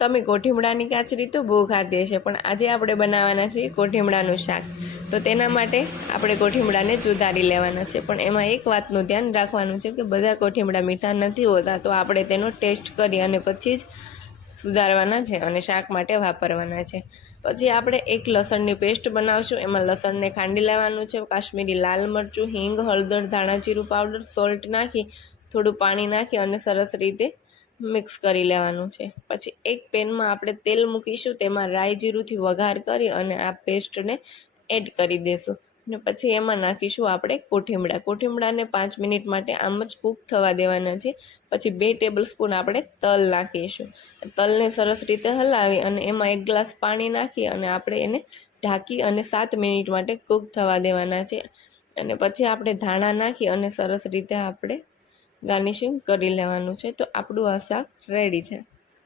તમે કોઠીમડાની કાચરી તો બહુ ખાધી હશે, પણ આજે આપણે બનાવવાના છીએ કોઠીમડાનું શાક। તો તેના માટે આપણે કોઠીમડાને સુધારી લેવાના છે, પણ એમાં એક વાતનું ધ્યાન રાખવાનું છે કે બધા કોઠીમડા મીઠા નથી હોતા, તો આપણે તેનો ટેસ્ટ કરી અને પછી જ સુધારવાના છે અને શાક માટે વાપરવાના છે। પછી આપણે એક લસણની પેસ્ટ બનાવશું। એમાં લસણને ખાંડી લેવાનું છે, કાશ્મીરી લાલ મરચું, હિંગ, હળદર, ધાણા જીરું પાવડર, સોલ્ટ નાખી થોડું પાણી નાખી અને સરસ રીતે મિક્સ કરી લેવાનું છે। પછી એક પેનમાં આપણે તેલ મૂકીશું, તેમાં રાઈ જીરુંથી વઘાર કરી અને આ પેસ્ટને એડ કરી દઈશું અને પછી એમાં નાખીશું આપણે કોઠીમડાને 5 મિનિટ માટે આમ જ કૂક થવા દેવાના છે। પછી 2 ટેબલ સ્પૂન આપણે તલ નાખીશું। તલને સરસ રીતે હલાવી અને એમાં 1 ગ્લાસ પાણી નાખી અને આપણે એને ઢાંકી અને 7 મિનિટ માટે કૂક થવા દેવાના છે। અને પછી આપણે ધાણા નાખી અને સરસ રીતે આપણે ગાર્નિશિંગ કરી લેવાનું છે। તો આપણું આ શાક રેડી છે।